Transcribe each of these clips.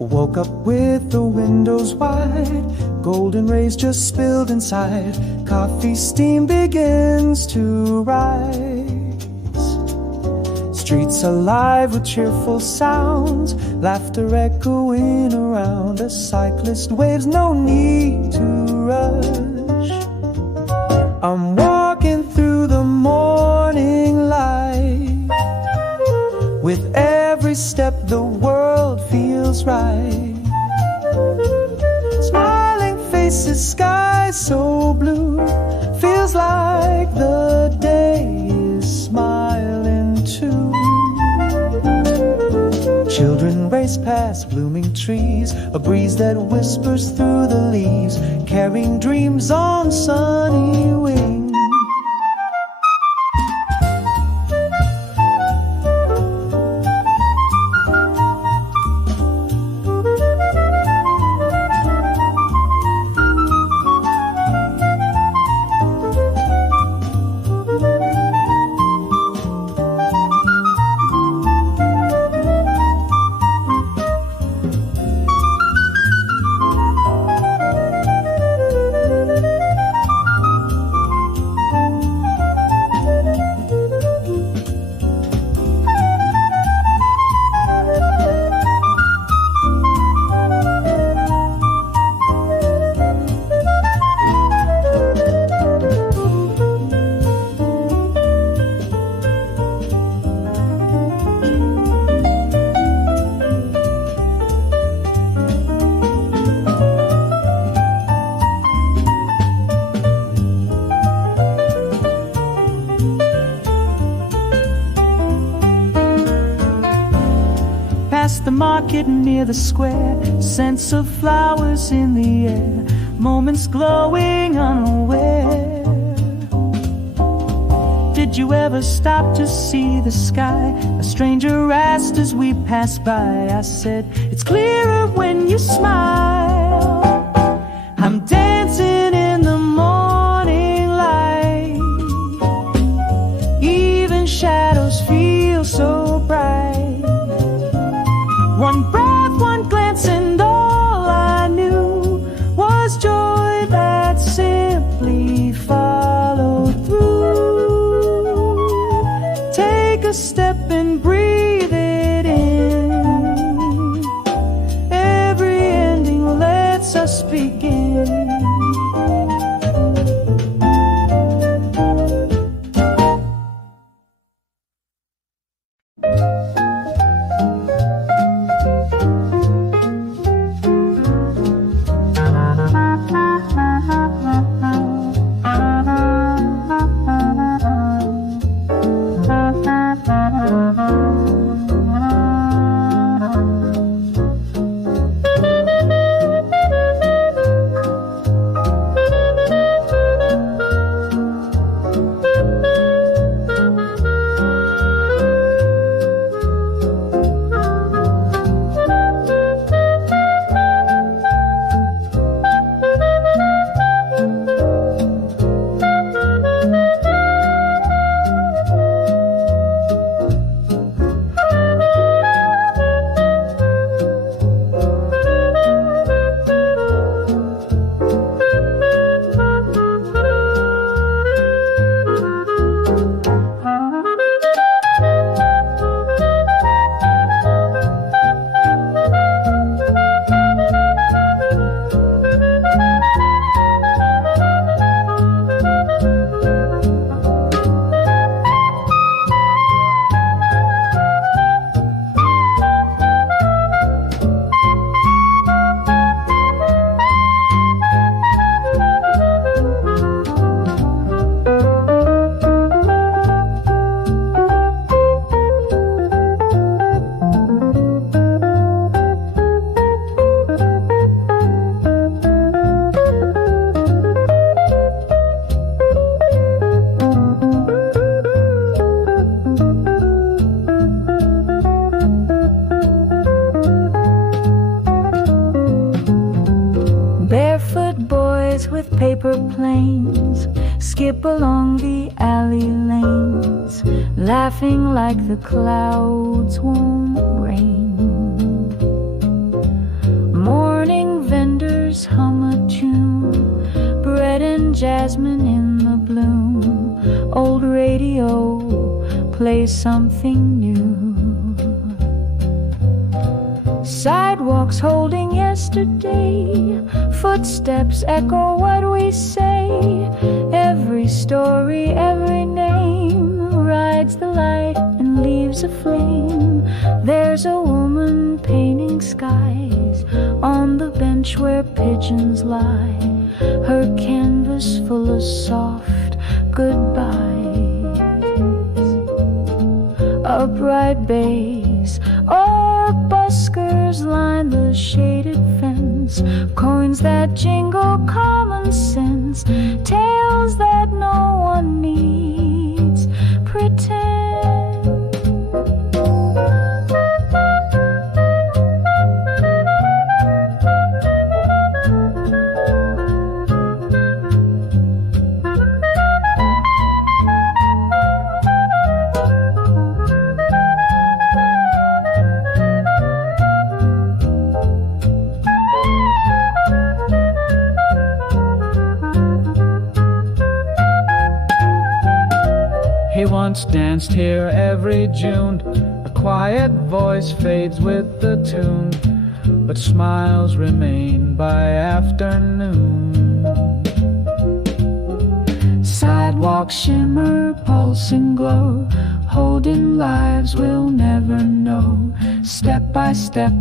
Woke up with the windows wide, golden rays just spilled inside. Coffee steam begins to rise. Streets alive with cheerful sounds, laughter echoing around. A cyclist waves, no need to rush. I'm walking through the morning light. With every step the world feels right. Smiling faces, sky so blue, feels like the day is smiling too. Children race past blooming trees, a breeze that whispers through the leaves, carrying dreams on sunny wings. The market near the square, scents of flowers in the air, moments glowing unaware. Did you ever stop to see the sky? A stranger asked as we passed by. I said, it's clearer when you smile. I'm dancing in the morning light. Even shadows feel so bright. One breath, one glance, and all I knew was joy that simply followed through. Take a step and breathe it in. Every ending lets us begin. paper planes skip along the alley lanes, laughing like the clouds won't rain. play something new. Sidewalks holding yesterday, footsteps echo what we say. Every story, every name rides the light and leaves a flame. There's a woman painting skies on the bench where pigeons lie, her canvas full of soft goodbyes. Upright bays or buskers line the shaded fence, coins that jingle common sense, tales that no one needs pretend. He once danced here every June. A quiet voice fades with the tune, but smiles remain by afternoon. Sidewalks shimmer, pulse and glow, holding lives we'll never know. Step by step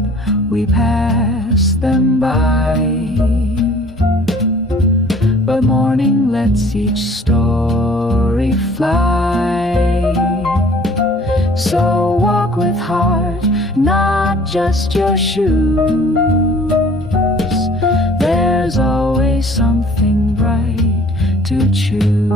we pass them by, but morning lets each story fly. So walk with heart, not just your shoes. There's always something bright to choose.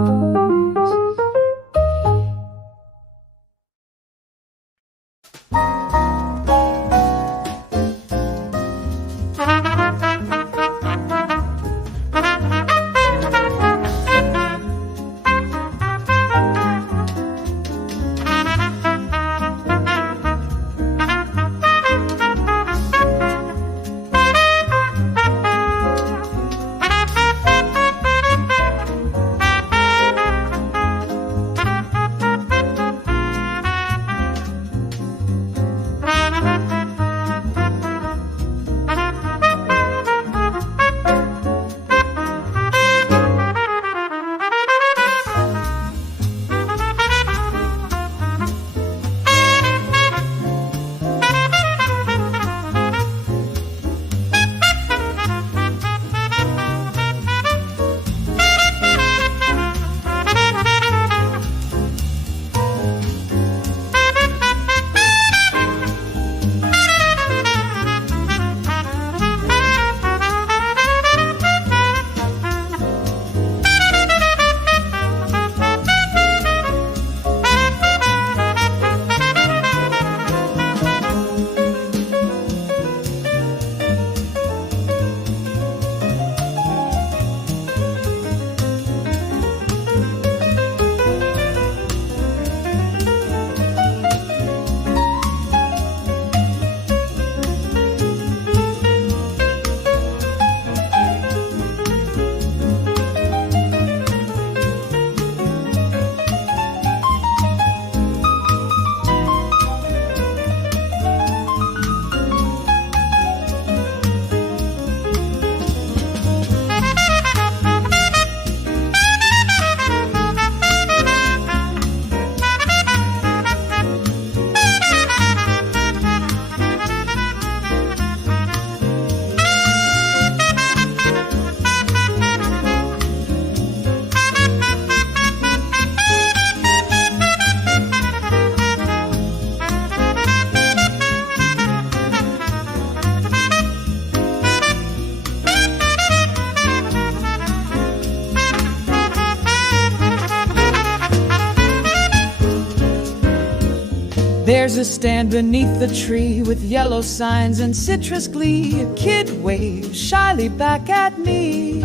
There's a stand beneath the tree with yellow signs and citrus glee. A kid waves shyly back at me.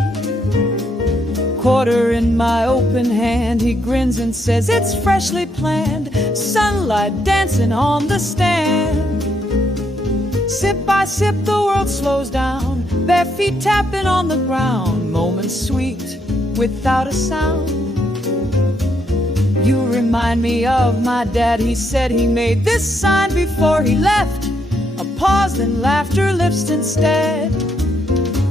Quarter in my open hand, he grins and says it's freshly planned. Sunlight dancing on the stand. Sip by sip the world slows down, bare feet tapping on the ground. Moments sweet without a sound. You remind me of my dad. He said he made this sign before he left. A pause, then laughter lifts instead.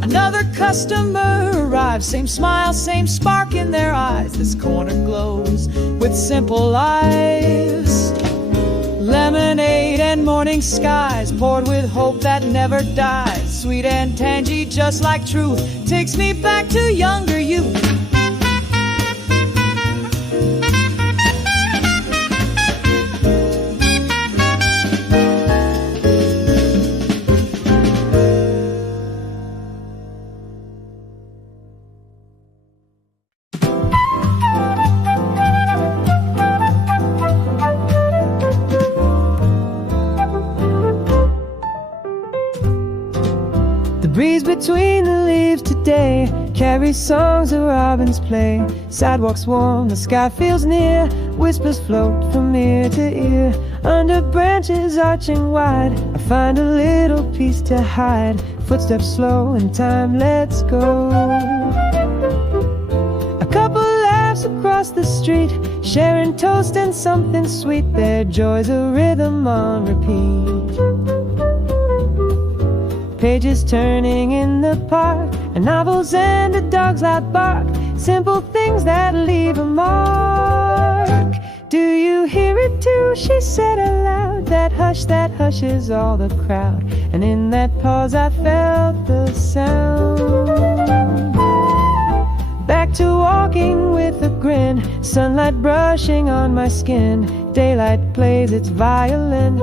Another customer arrives, same smile, same spark in their eyes. This corner glows with simple lives. Lemonade and morning skies, poured with hope that never dies. Sweet and tangy, just like truth, takes me back to younger youth. Breeze between the leaves today carries songs of robins play. Sidewalks warm, the sky feels near. Whispers float from ear to ear. Under branches arching wide, I find a little piece to hide. Footsteps slow and time lets go. A couple laughs across the street, sharing toast and something sweet. Their joy's a rhythm on repeat. Pages turning in the park, and novels and a dog's loud bark. Simple things that leave a mark. Do you hear it too? She said aloud. That hush is all the crowd. And in that pause I felt the sound. Back to walking with a grin, sunlight brushing on my skin. Daylight plays its violin.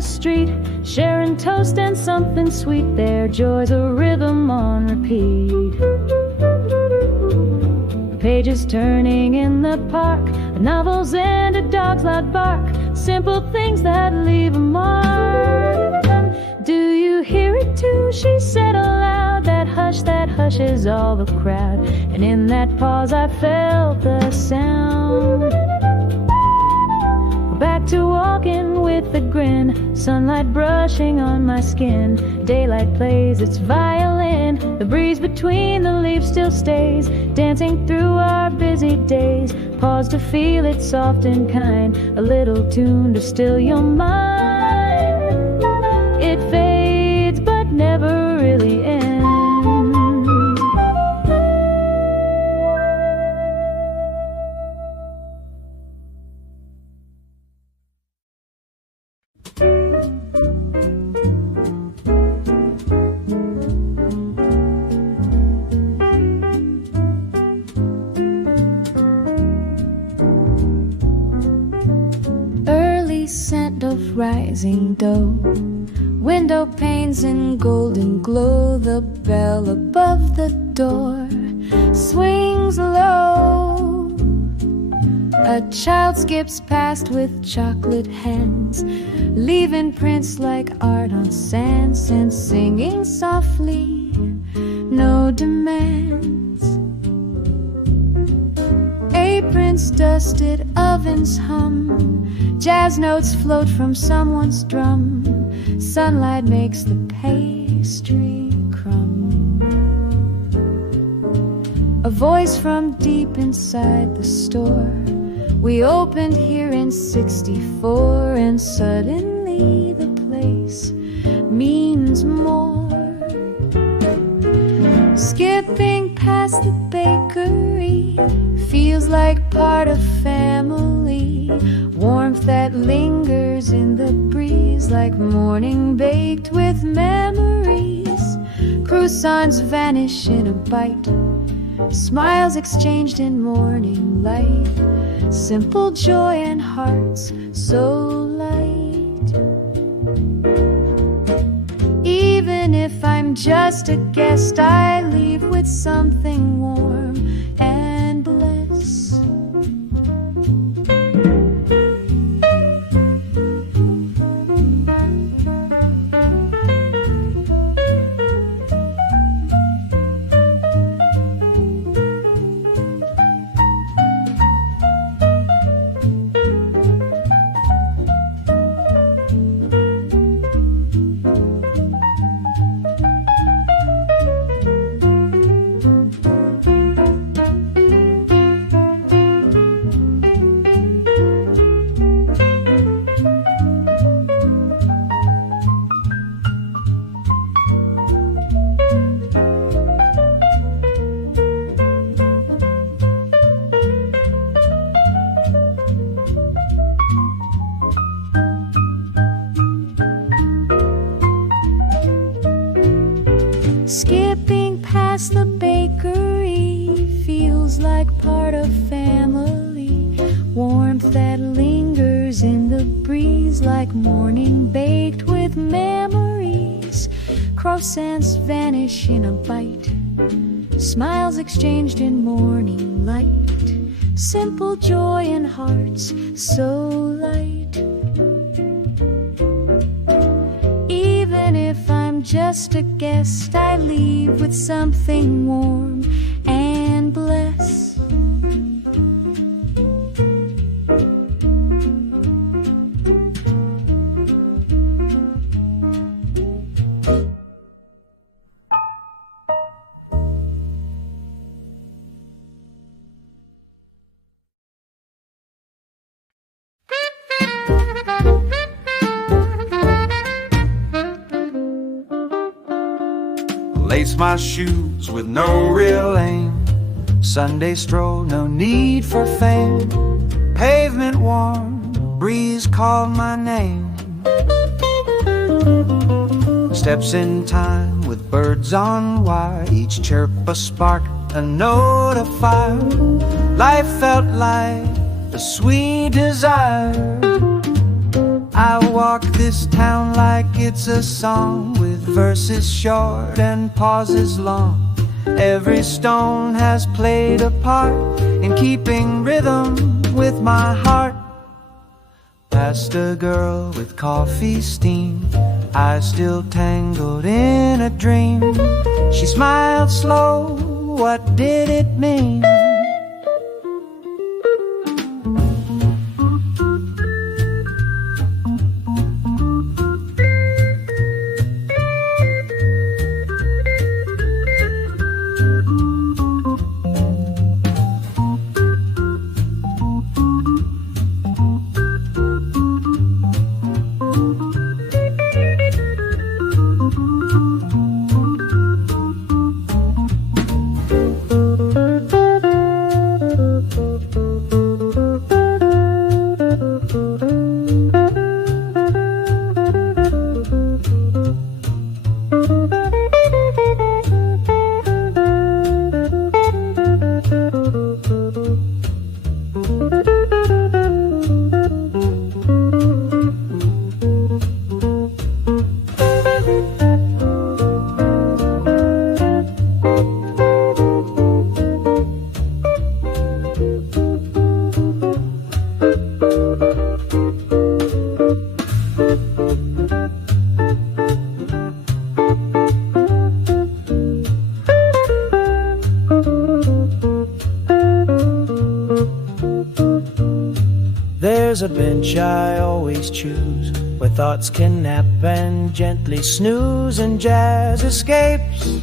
Street, sharing toast and something sweet. Their joy's a rhythm on repeat. Pages turning in the park, novels and a dog's loud bark. Simple things that leave a mark. Do you hear it too? She said aloud. That hush is all the crowd. And in that pause I felt the sound. Back to walking with a grin, sunlight brushing on my skin. Daylight plays its violin. The breeze between the leaves still stays, dancing through our busy days. Pause to feel it soft and kind, a little tune to still your mind. It fades but never really ends. Scent of rising dough, window panes in golden glow. The bell above the door swings low. A child skips past with chocolate hands, leaving prints like art on sands, and singing softly, no demands. Aprons dusted, ovens hum, jazz notes float from someone's drum. Sunlight makes the pastry crumb. A voice from deep inside the store. We opened here in '64, and suddenly the place means more. Skipping past past the bakery feels like part of family. Warmth that lingers in the breeze like morning baked with memories. Croissants vanish in a bite, smiles exchanged in morning light. Simple joy and hearts so light. Even if I'm just a guest, I leave with something warm and blessed. Skipping past the bakery feels like part of family. Warmth that lingers in the breeze like morning baked with memories. Croissants vanish in a bite, smiles exchanged in morning light. Simple joy and hearts so light. Even if I'm just a guest, I leave with something warm and blessed. Lace my shoes with no real aim. Sunday stroll, no need for fame. Pavement warm, breeze called my name. Steps in time with birds on wire. Each chirp a spark, a note of fire. Life felt like a sweet desire. I walk this town like it's a song, with verses short and pauses long. Every stone has played a part in keeping rhythm with my heart. Past a girl with coffee steam, eyes still tangled in a dream. She smiled slow, what did it mean? There's a bench I always choose, where thoughts can nap and gently snooze, and jazz escapes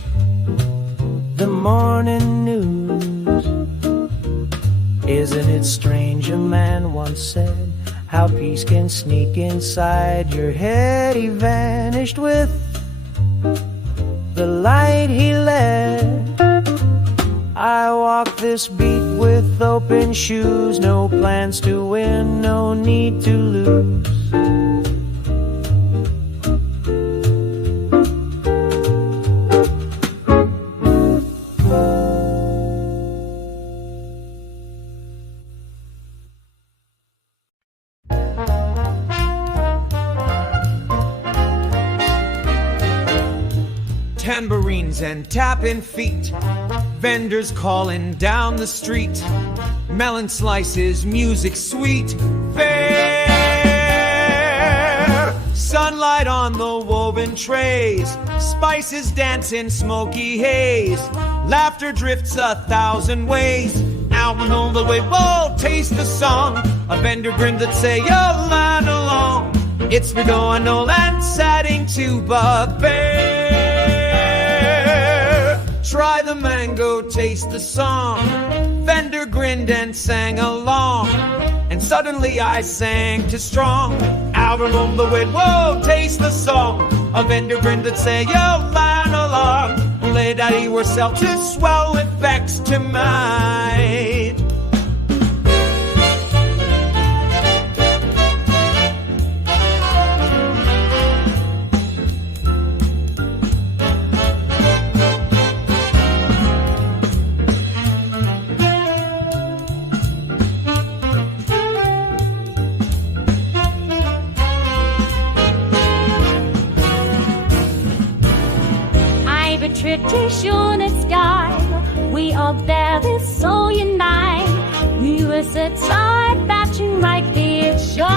the morning news. Isn't it strange, a man once said, how peace can sneak inside your head. He vanished with the light he led. I walk this beat with open shoes, no plans to win, no need to lose. Tambourines and tapping feet, vendors calling down the street, melon slices, music sweet, fair. Sunlight on the woven trays, spices dance in smoky haze, laughter drifts 1,000 ways. Out on the way, whoa, taste the song. A vendor grinned that say, you'll line along. It's been going old and sadding to bugbear. Try the mango, taste the song. Vendor grinned and sang along. And suddenly I sang too strong. Out on the wind, whoa, taste the song. A vendor grinned and say, yo, line along. Lay daddy yourself to swell effects to mine. Traditional style, we are very so unite. We were set side that you might be a shine.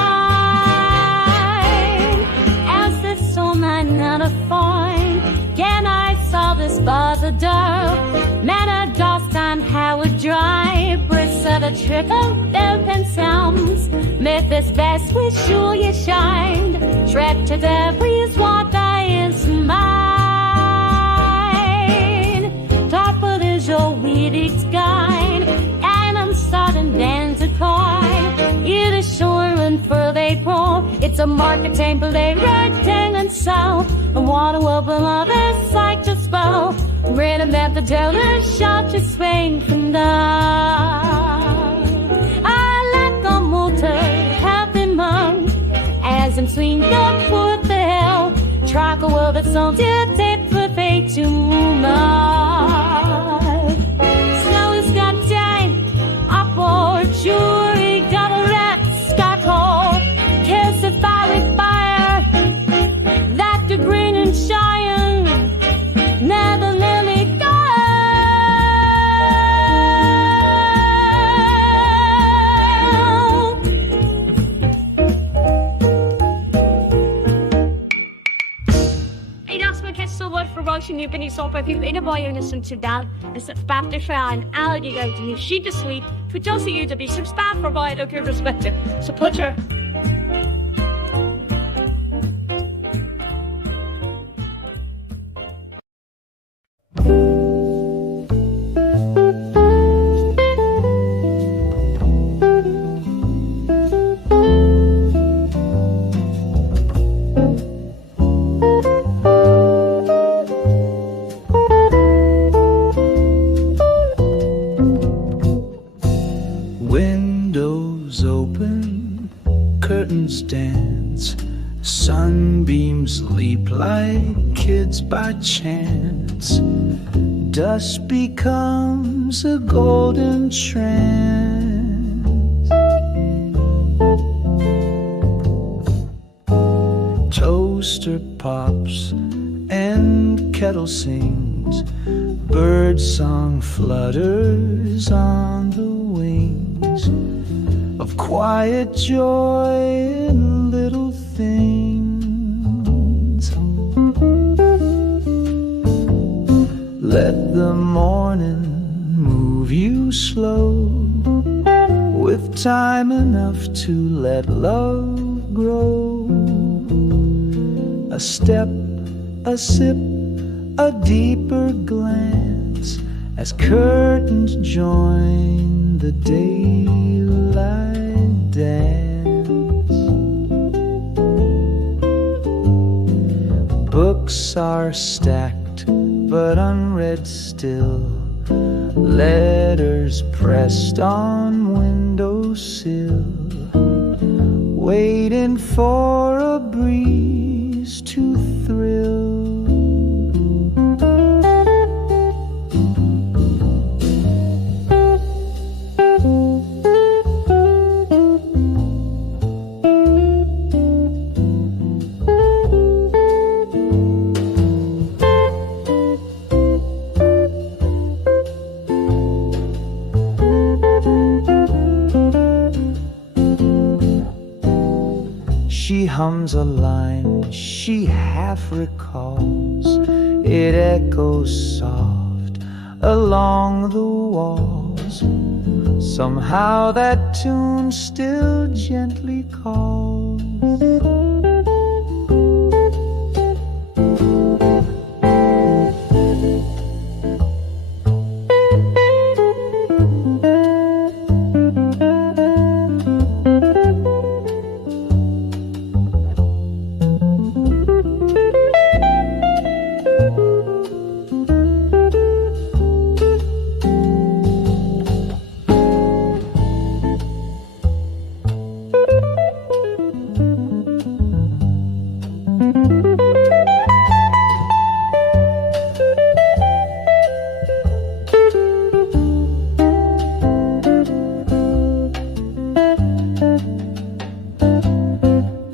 As the soul might not find, can I saw this buzzer door? Man, a dust on how it dry, breaths of a trickle, open sounds. Make this best with sure you shine. Track to the breeze, what I is mine. Your weird guide, and I'm starting dance a coin. It is sure and for they pour. It's a market temple, they rectangle so. I want to open up this sight to spell. Rhythm at the dollar shot to swing from down. I like the motor, happy monk. As I'm swinging up for the hill, track of the songs you take for fate to move on. Jury got a rat, sky cold, kiss the fiery fire, that the green and shine, never let me go. I das man kennst so word for Russian, you can so if you've been a boy and listen to that, it's a bad and I'll you go to you, she the sweet. For just you to be some spam for my look your perspective. So put your by chance, dust becomes a golden trance. Toaster pops and kettle sings, bird song flutters on the wings of quiet joy in little things. Let the morning move you slow, with time enough to let love grow. A step, a sip, a deeper glance, as curtains join the daylight dance. Books are stacked but unread still, letters pressed on windowsill, waiting for a breeze to thrill. She hums a line she half recalls. It echoes soft along the walls. Somehow that tune still gently calls.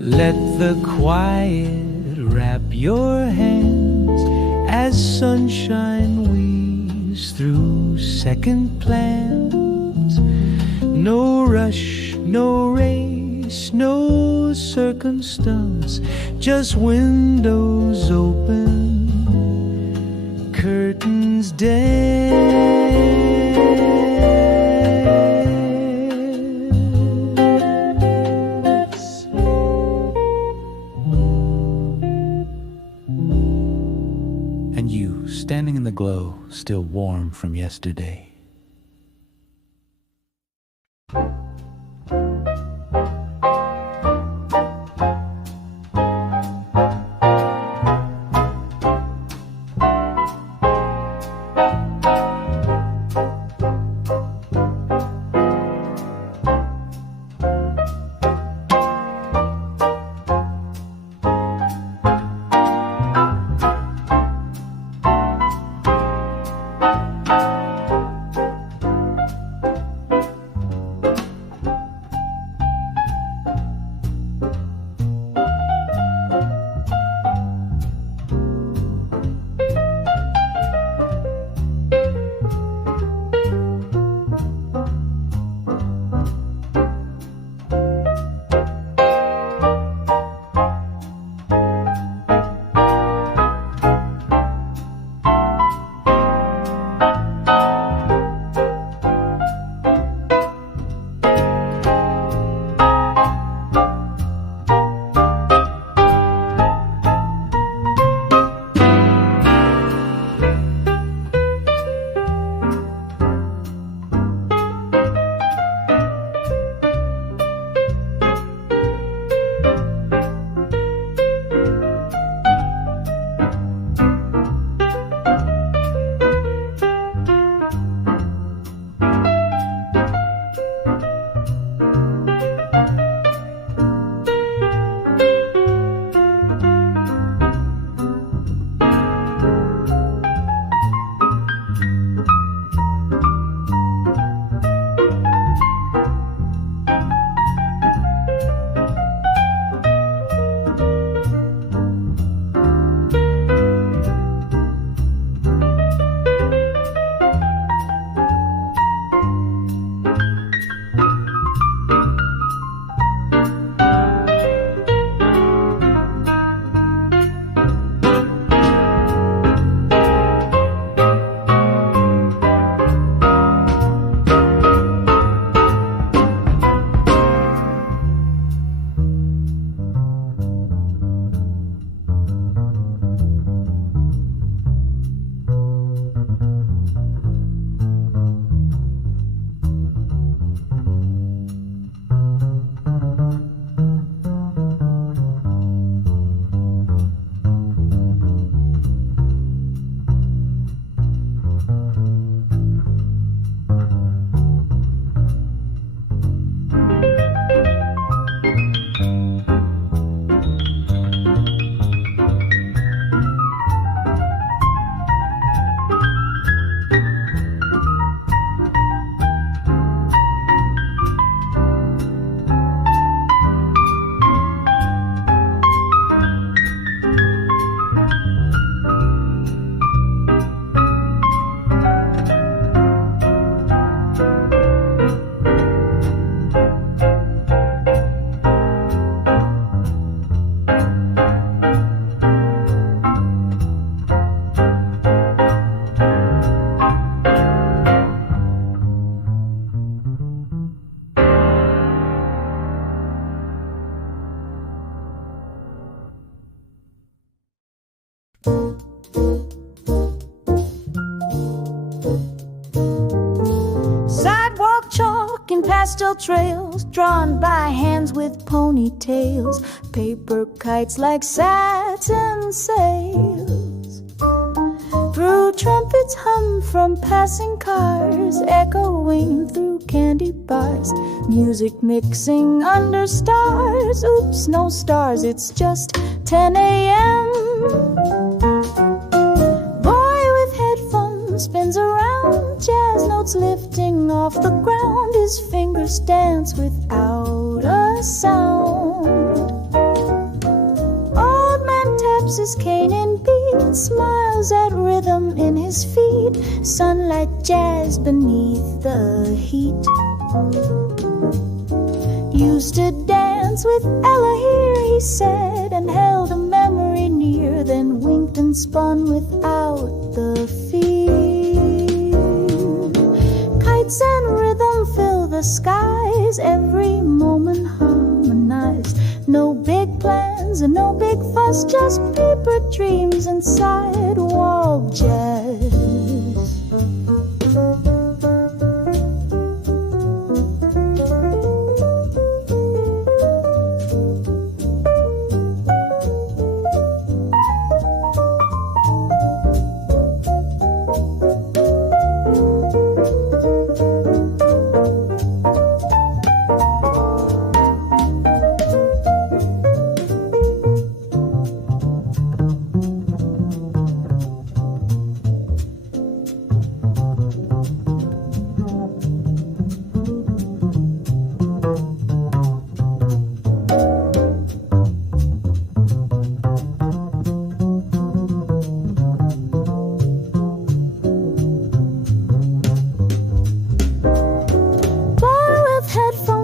Let the quiet wrap your hands as sunshine weaves through second plans. No rush, no race, no circumstance, just windows open, curtains dance. And you, standing in the glow, still warm from yesterday. pastel trails drawn by hands with ponytails, paper kites like satin sails. Through trumpets hum from passing cars, echoing through candy bars, music mixing under stars. Oops, no stars, it's just 10 a.m. Boy with headphones spins around, jazz notes lifting off the ground. His fingers dance without a sound. Old man taps his cane and beat, smiles at rhythm in his feet. Sunlight jazz beneath the heat. Used to dance with Ella here, he said, and held a memory near, then winked and spun without the fear. Kites and rhythm fill the skies, every moment harmonized. No big plans and no big fuss, just paper dreams and sidewalk jazz.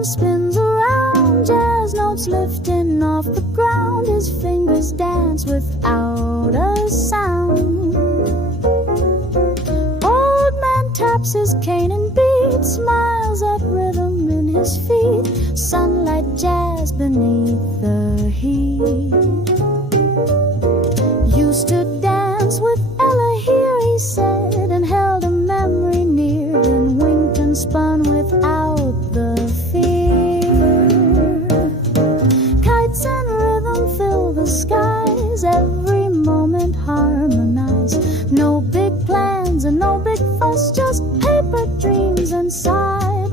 Spins around, jazz notes lifting off the ground. His fingers dance without a sound. Old man taps his cane and beat, smiles at rhythm in his feet. Sunlight jazz beneath the heat. Used to dance with Ella here, he said, and held a memory near, and winked and spun without the skies, every moment harmonized. No big plans and no big fuss, just paper dreams and sighs.